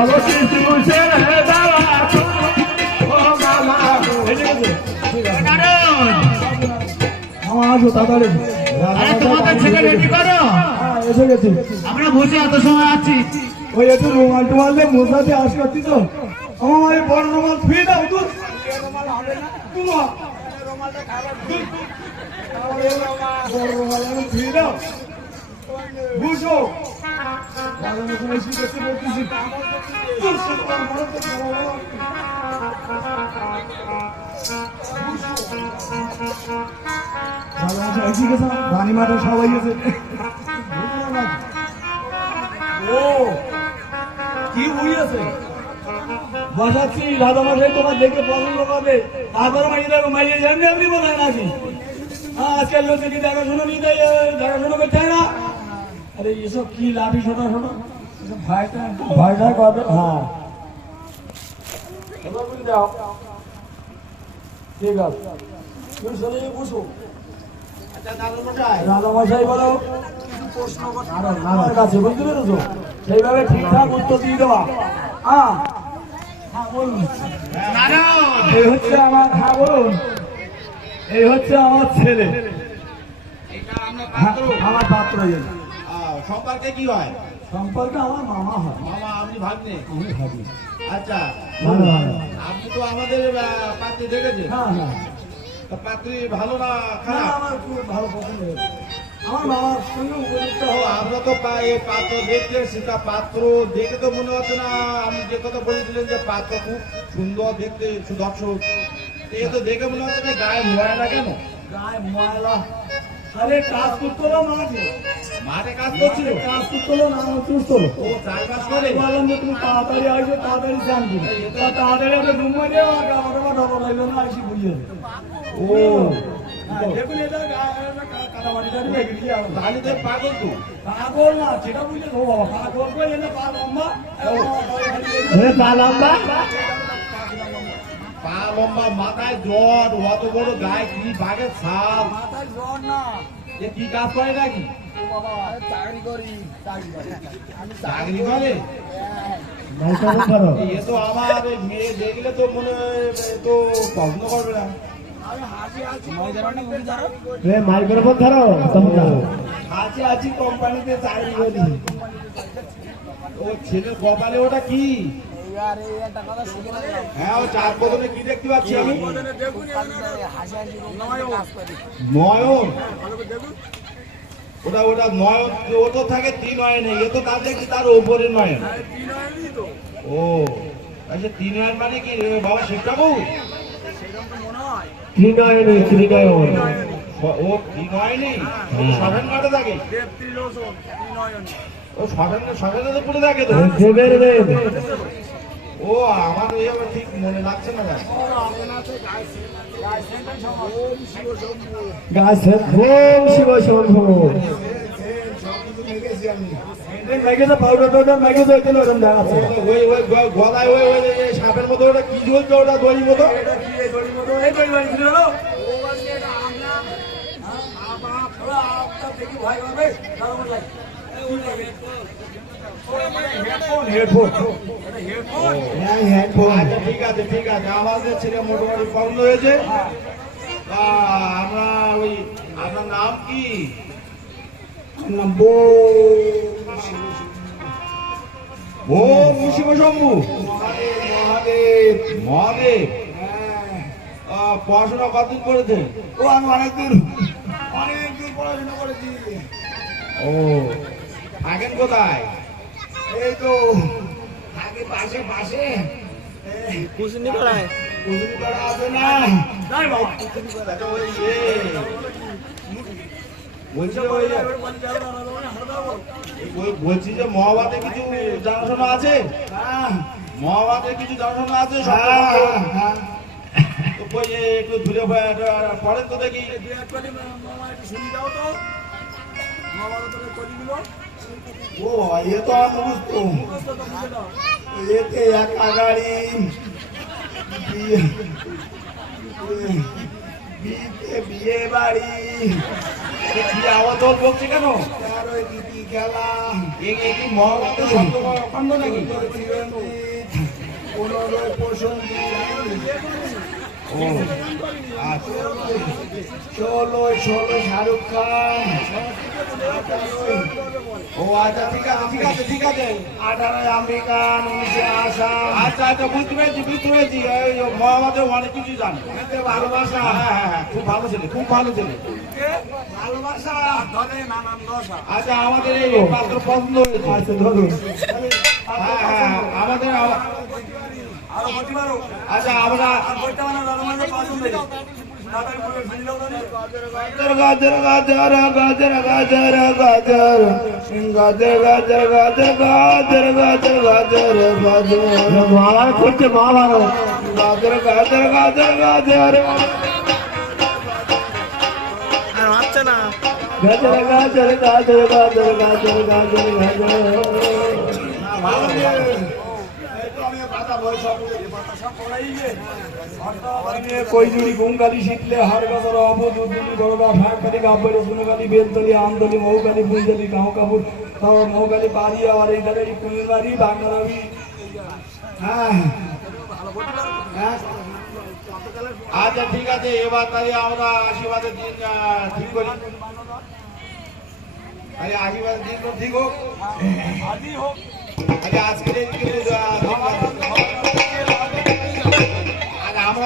সব কিছু ছেড়ে দেওয়া ও মামা আসো তাড়াতাড়ি তোমাদের ছেলে রেডি করো। এসে গেছি আমরা বসে এত সময় আছি। ওই একটু রুমাল টুমাল দিয়ে মোসাতে আস করছি তো আমার এই বড় রুমাল ফিরে দাও তুই বড় রুমাল আমি ফিরে দাও বুঝো রানী মাঠে সবাই আছে ও কি বুঝেছে বসাচ্ছি রাধা মশাই তোমার দেখে পছন্দ করবে আবার মাইয়ে জানবে আপনি বোঝায় নাকি আজকাল লোকে কি দেখাশোনা নিতে দেখাশোনা করতে হয় না আরে এসব কি লাঠি ছোটা ছোটা ভয়টা করবে হ্যাঁ দাও ঠিক আছে তুমি চলে বসো রাধা মশাই বলো প্রশ্ন আমার কাছে বুঝতে পেরেছো সেইভাবে ঠিকঠাক উত্তর দিয়ে দেওয়া হ্যাঁ বলুন এই হচ্ছে আমার হ্যাঁ বলুন এই হচ্ছে আমার ছেলে আমার পাত্র সম্পর্কে কি হয়? সম্পর্কে আমার মামা হয় মামা আপনি ভাগ্নে? আমি ভাবি আচ্ছা ভালো ভালো আপনি তো আমাদের পাত্রী দেখেছেন। হ্যাঁ হ্যাঁ পাত্রী ভালো না না, খারাপ? আমার খুব ভালো পছন্দ হয়েছে আমার মামার সঙ্গে উপযুক্ত তো হওয়া আমরা তো এই পাত্র দেখতে সেটা পাত্র দেখে তো মনে হচ্ছে না আপনি যে কথা বলেছিলেন যে পাত্র খুব সুন্দর দেখতে সুদর্শক এই তো দেখে মনে হচ্ছে না গায়ে ময়লা কেন? গায়ে ময়লা আরে কাজ করতো মাঠে মাঠে কাজ করছিল? কাজ করতো না আমার চুস্ত ও চাষবাস করে? বললাম যে তুমি তাড়াতাড়ি আসবে তাড়াতাড়ি জানবি তাড়াতাড়ি আমরা ঘুম মারে আমার ডবল লাগবে না আসি বুঝিয়ে ও দেখুন এটা কাটামাটি টাটি রেখে দিয়ে তাহলে তো পাগল তো। পাগল না সেটা বুঝলে ও বাবা পাগল করে এনে পা লম্বা পা লম্বা পা লম্বা মাথায় জ্বর অত বড় গায়ে কি বাঘের ছাল মাথায় জ্বর না এ কি কাজ করে নাকি? চাকরি করি চাকরি করে? এ তো আমার এই মেয়ে দেখলে তো মনে হয় এ তো পছন্দ করবে না। মাইক্রোফোন ধরো আছি আছি কোম্পানিতে চাকরি করি ও ছেলের কপালে ওটা কি? হ্যাঁ ও চার বদলে কি দেখতে পাচ্ছি আমি? নয়ন? ওটা ওটা নয়ন ও তো থাকে তিন নয়নে এ তো তার দেখছি তার ওপরে নয়ন। ও আচ্ছা তিন নয়ন মানে কি বাবা শিক্ষাবু? ত্রিনয়নে ত্রিনয়ন ও তিন নয়নি সবেন কাটে থাকে ও সবেন সবেনে তো পুরো থাকে তো। ও আমার এবার ঠিক মনে লাগছে না ভাই। গাছে খুব শিব শম্ভু মেঘেছে পাউডার টাউডার মেঘেছে ওই ওরকম দেখাচ্ছে ওই ওই গলায় ওই ওই সাপের মতো ওটা কি ঝুলছে ওটা দড়ির মতো? ঠিক আছে ঠিক আছে আমাদের ছেলে মোটামুটি পছন্দ হয়েছে। আমরা ওই আপনার নাম কি? ও শিব শম্ভু মহাদেব মহাদেব পড়াশোনা কতদিন করেছে? ও আমি অনেক দূর পড়াশোনা করেছি ও থাকেন কোথায়? এই তো আগে পাশে পাশে কুসুনি পাড়ায় আছে না বলছি যে মহাভারতে কিছু জানাশোনা আছে? মহাভারতে কিছু জানাশোনা আছে? একটু ধুলে পড়েন তো দেখি। ও এ তো বুঝতো এতে একা গাড়ি বিয়ে বাড়ি কি আওয়াজ ওর বকছে কেন? তেরোই গীতি খেলা এ কি মহাভারতের খন্ড নাকি? 15 প্রসঙ্গী ও আচ্ছা 16 শাহরুখ খান ও আচ্ছা ঠিক আছে ঠিক আছে ঠিক আছে 18 আমেরিকান 19 আসাম আচ্ছা আচ্ছা বুঝতে পেরেছি এই মহাভারতের অনেক কিছু জানি। ভালোবাসা হ্যাঁ খুব ভালো ছেলে খুব ভালো ছেলে। ভালোবাসা আচ্ছা আমাদের এই পাত্র পছন্দ হয়েছে। আচ্ছা ধরুন হ্যাঁ আমাদের আরো বলতে পারো আচ্ছা আমরা বলতে পারো আমাদের পছন্দ গাজর গাজর গাজর গাজর গাজর গাজর গাজর গাজর গাজর গাজর গাজর গাজর গাজর মহাভারত করছে মহাভারত গাজর গাজর গাজর গাজর হচ্ছে না গাজর গাজর গাজর গাজর গাজর গাজর গাজর কইজুড়ি গুমকালি শিখলে হার গাছর অবদুলি গরবা ফাঁককালি গাব্বরি সুনকালি বেলতলি আমতলি মৌকালি ফুলতলি গাঁও কাপুর তারপর মৌকালি বাড়ি আবার এই ধারে কুমির বাড়ি বাংলাবি হ্যাঁ হ্যাঁ আচ্ছা ঠিক আছে এবার তাহলে আমরা আশীর্বাদের দিন ঠিক করি। আরে আশীর্বাদের দিন তো ঠিক হোক। আজকের এই কিন্তু